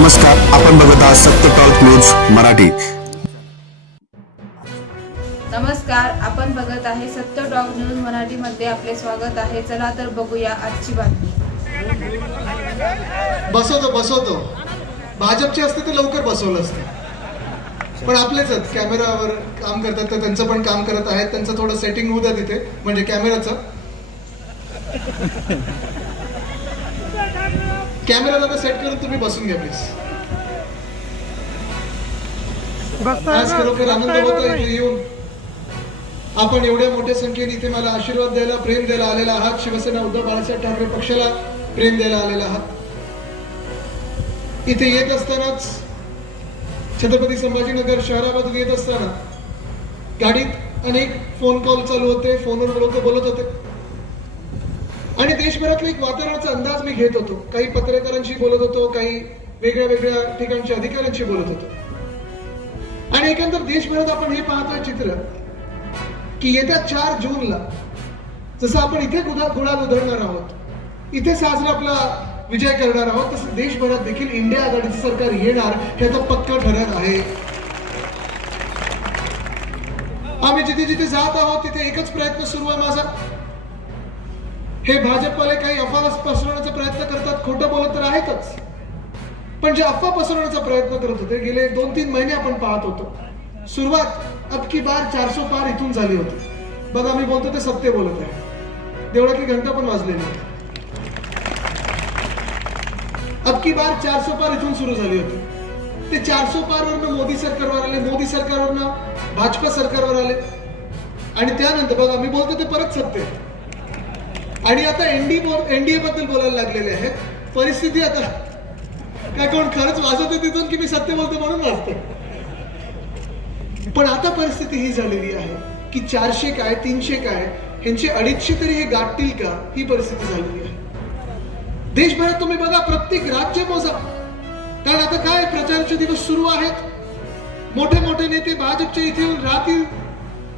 नमस्कार, आपण बघत आहात सत्य टॉक न्यूज मराठी. नमस्कार, आपण बघत आहे सत्य टॉक न्यूज मराठीमध्ये आपले स्वागत आहे. चला तर बघूया आजची बातमी. बसवतो भाजपचे असते तर लवकर बसवलं असतं, पण आपलेच कॅमेरावर काम करतात तर त्यांचं पण काम करत आहेत. त्यांचं थोडं सेटिंग होऊ द्या तिथे, म्हणजे कॅमेराचं कॅमेरा सेट करून तुम्ही बसून घ्या प्लीज. आज खरोखर आनंद होतो इथे येऊन. आपण एवढ्या मोठ्या संख्येने इथे मला आशीर्वाद द्यायला, प्रेम द्यायला आलेला आहात. शिवसेना उद्धव बाळासाहेब ठाकरे पक्षाला प्रेम द्यायला आलेला आहात. इथे येत असतानाच छत्रपती संभाजीनगर शहरामधून येत असताना गाडीत अनेक फोन कॉल चालू होते, फोनवर लोक बोलत होते आणि देशभरातलं एक वातावरणाचा अंदाज मी घेत होतो. काही पत्रकारांशी बोलत होतो, काही वेगळ्या वेगळ्या ठिकाणच्या अधिकाऱ्यांशी बोलत होतो आणि एकंदर देशभरात आपण हे पाहतोय चित्र की येत्या 4 जूनला जसं आपण इथे गुलाल उधळणार आहोत, इथे साजरा आपला विजय करणार आहोत, तसं देशभरात देखील इंडिया आघाडीचं सरकार येणार हे आता पक्क ठरत आहे. आम्ही जिथे जिथे जात आहोत तिथे एकच प्रयत्न सुरू आहे माझा. हे भाजपवाले काही अफवा पसरवण्याचा प्रयत्न करतात, खोटं बोलत तर आहेतच, पण जे अफवा पसरवण्याचा प्रयत्न करत होते गेले 2-3 महिने आपण पाहत होतो. सुरुवात अब की बार 400 पार इथून झाली होती. बघा मी बोलतो ते सत्य बोलत आहे. देवळातली घंटा पण वाजलेली होती. अब की बार 400 पार इथून सुरू झाली होती. ते 400 पार वरनं मोदी सरकारवर आले, मोदी सरकारवरनं भाजपा सरकारवर आले आणि त्यानंतर बघा मी बोलतो ते परत सत्य. आणि आता एनडीए बद्दल बोलायला लागलेले आहेत. परिस्थिती आता काय कोण खरंच वाजवते तिथून की मी सत्य बोलतो म्हणून वाजतो, पण आता परिस्थिती ही झालेली आहे की 400 काय 300 काय ह्यांचे 250 तरी हे गाठतील का, ही परिस्थिती झालेली आहे. देशभरात तुम्ही बघा, प्रत्येक राज्य मोजा, कारण आता काय प्रचाराचे दिवस सुरू आहेत. मोठे मोठे नेते भाजपचे इथे येऊन राहतील,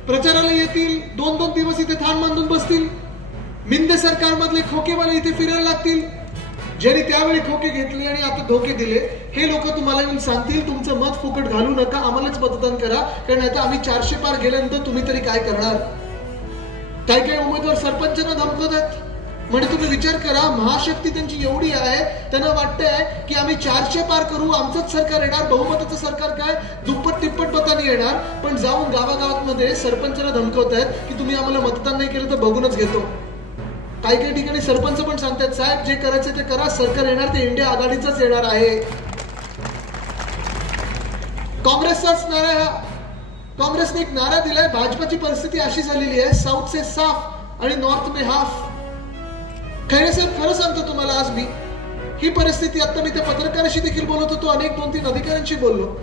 प्रचाराला येतील, 2-2 दिवस इथे थान बांधून बसतील. मिंदे सरकारमधले खोकेवाले इथे फिरायला लागतील. ज्यांनी त्यावेळी खोके घेतले आणि आता धोके दिले हे लोक तुम्हाला येऊन सांगतील तुमचं मत फुकट घालू नका, आम्हालाच मतदान करा, कारण आता आम्ही 400 पार गेल्यानंतर तुम्ही तरी काय करणार. काही उमेदवार सरपंचांना धमकत आहेत. म्हणजे तुम्ही विचार करा, महाशक्ती त्यांची एवढी आहे, त्यांना वाटतंय की आम्ही 400 पार करू, आमचंच सरकार येणार, बहुमताचं सरकार काय दुप्पट तिप्पट मतांनी येणार. पण जाऊन गावागावांमध्ये सरपंचांना धमकवत आहेत की तुम्ही आम्हाला मतदान नाही केलं तर बघूनच घेतो. काही ठिकाणी सरपंच पण सांगतात साहेब जे करायचं ते करा, सरकार येणार ते इंडिया आघाडीचंच येणार आहे. काँग्रेसचाच नारा हा. काँग्रेसने एक नारा दिलाय. भाजपाची परिस्थिती अशी झालेली आहे, साऊथ से साफ आणि नॉर्थ में हाफ. खैरे साहेब खरं सांगतो तुम्हाला, आज मी ही परिस्थिती, आता मी त्या पत्रकाराशी देखील बोलत होतो, अनेक 2-3 अधिकाऱ्यांशी बोललो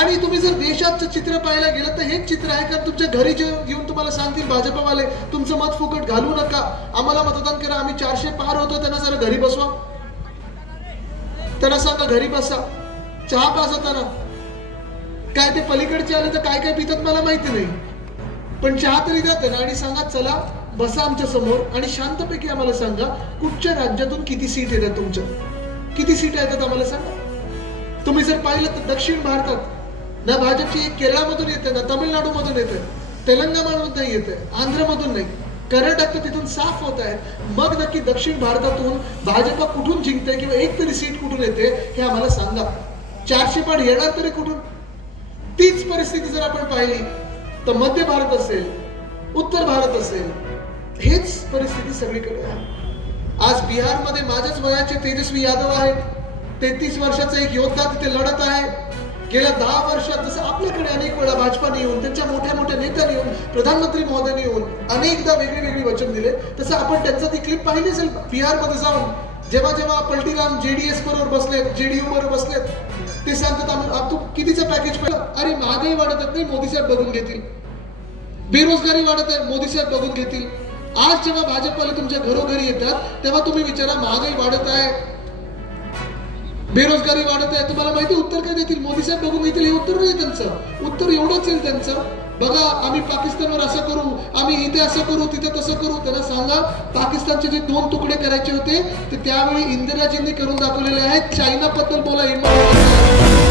आणि तुम्ही जर देशाचं चित्र पाहायला गेलं तर हेच चित्र आहे. कारण तुमच्या घरी जे येऊन तुम्हाला सांगतील भाजपवाले तुमचं मत फुकट घालू नका, आम्हाला मतदान करा, आम्ही 400 पार होतो, त्यांना जरा घरी बसवा, त्यांना सांगा घरी बसा, चहा पाजा त्यांना. काय ते पलीकडचे आले तर काय काय पितात मला माहिती नाही, पण चहा तरी द्या त्यांना आणि सांगा चला बसा आमच्या समोर आणि शांतपैकी आम्हाला सांगा कुठच्या राज्यातून किती सीट येतात, तुमच्या किती सीट येतात आम्हाला सांगा. तुम्ही जर पाहिलं तर दक्षिण भारतात ना भाजपची एक केरळमधून येते, ना तमिळनाडू मधून येते, तेलंगणामधून नाही येते, आंध्रमधून नाही, कर्नाटक तर तिथून साफ होत आहे. मग नक्की दक्षिण भारतातून भाजप कुठून जिंकते किंवा एक तरी सीट कुठून येते हे आम्हाला सांगा. 400 पार येणार तरी कुठून. तीच परिस्थिती जर आपण पाहिली तर मध्य भारत असेल, उत्तर भारत असेल, हेच परिस्थिती सगळीकडे आहे. आज बिहारमध्ये माझ्याच वयाचे तेजस्वी यादव आहेत. 33 वर्षाचा एक योद्धा तिथे लढत आहे. गेल्या 10 वर्षात जसं आपल्याकडे अनेक वेळा भाजपाने येऊन, त्यांच्या मोठ्या मोठ्या नेत्यांनी येऊन, प्रधानमंत्री महोदयांनी येऊन अनेकदा वेगळी वचन दिले, तसं आपण त्यांचा ती क्लिप पाहिली असेल बिहारमध्ये जाऊन. जेव्हा पलटीराम जेडीएस बरोबर बसलेत, जेडीयू बरोबर बसलेत, ते सांगतात आम्ही तू कितीचं पॅकेज पाहिलं. अरे महागाई वाढत नाही, मोदी साहेब बघून घेतील. बेरोजगारी वाढत आहे, मोदी साहेब बघून घेतील. आज जेव्हा भाजपवाले तुमच्या घरोघरी येतात तेव्हा तुम्ही विचारा महागाई वाढत आहे, बेरोजगारी वाढत आहे, तुम्हाला माहिती उत्तर काय देतील, मोदी साहेब बघून घेतील. हे उत्तर नाही त्यांचं. उत्तर एवढंच येईल त्यांचं बघा आम्ही पाकिस्तानवर असं करू, आम्ही इथे असं करू, तिथे तसं करू. त्यांना सांगा पाकिस्तानचे जे 2 तुकडे करायचे होते ते त्यावेळी इंदिराजींनी करून दाखवलेले आहेत. चायना बद्दल बोला, इंडिया